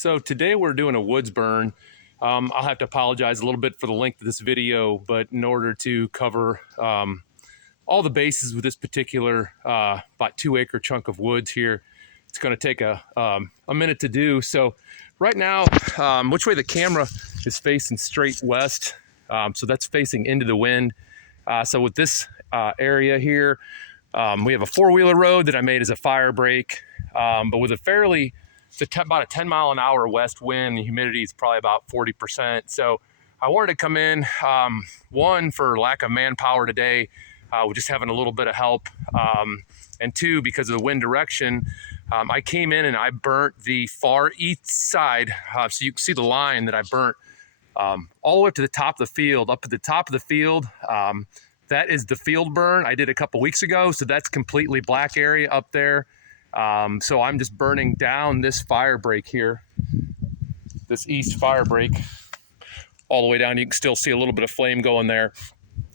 So today we're doing a woods burn. I'll have to apologize a little bit for the length of this video, but in order to cover all the bases with this particular about 2 acre chunk of woods here, it's going to take a minute to do. So right now, which way the camera is facing straight west, so that's facing into the wind. So with this area here, we have a four-wheeler road that I made as a fire break, but with a fairly about a 10-mile-an-hour west wind. The humidity is probably about 40%. So I wanted to come in, one, for lack of manpower today, we're just having a little bit of help, and two, because of the wind direction, I came in and I burnt the far east side, so you can see the line that I burnt all the way up to the top of the field. Up at the top of the field, that is the field burn I did a couple weeks ago, so that's completely black area up there. So I'm just burning down this fire break here, this east fire break, all the way down. You can still see a little bit of flame going there.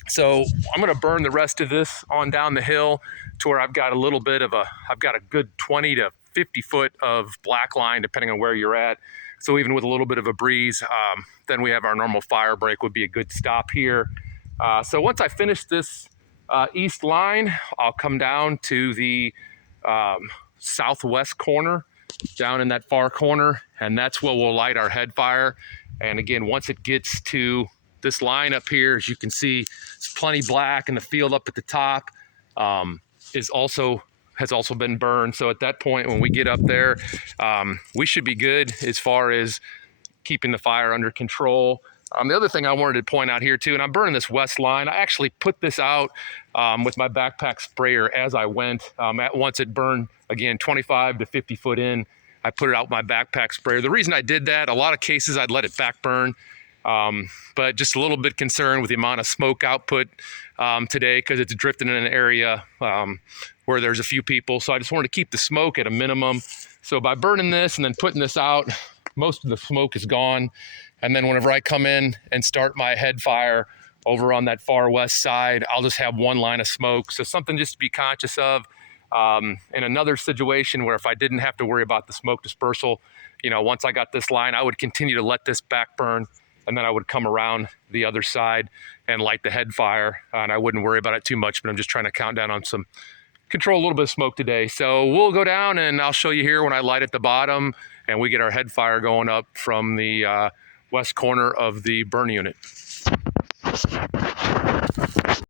So I'm going to burn the rest of this on down the hill to where I've got a little bit of I've got a good 20 to 50 foot of black line, depending on where you're at. So even with a little bit of a breeze, then we have our normal fire break would be a good stop here. So once I finish this east line, I'll come down to the southwest corner, down in that far corner, and that's where we'll light our head fire. And again, once it gets to this line up here, as you can see, it's plenty black, and the field up at the top has also been burned. So at that point, when we get up there, we should be good as far as keeping the fire under control. The other thing I wanted to point out here too, and I'm burning this west line, I actually put this out with my backpack sprayer as I went. At once it burned, again, 25 to 50 foot in. I put it out with my backpack sprayer. The reason I did that, a lot of cases I'd let it back burn, but just a little bit concerned with the amount of smoke output today, because it's drifting in an area where there's a few people. So I just wanted to keep the smoke at a minimum. So by burning this and then putting this out, most of the smoke is gone. And then whenever I come in and start my head fire over on that far west side, I'll just have one line of smoke. So something just to be conscious of. In another situation where if I didn't have to worry about the smoke dispersal, once I got this line, I would continue to let this back burn, and then I would come around the other side and light the head fire, and I wouldn't worry about it too much. But I'm just trying to count down on some control a little bit of smoke today. So we'll go down and I'll show you here when I light at the bottom and we get our head fire going up from the west corner of the burn unit.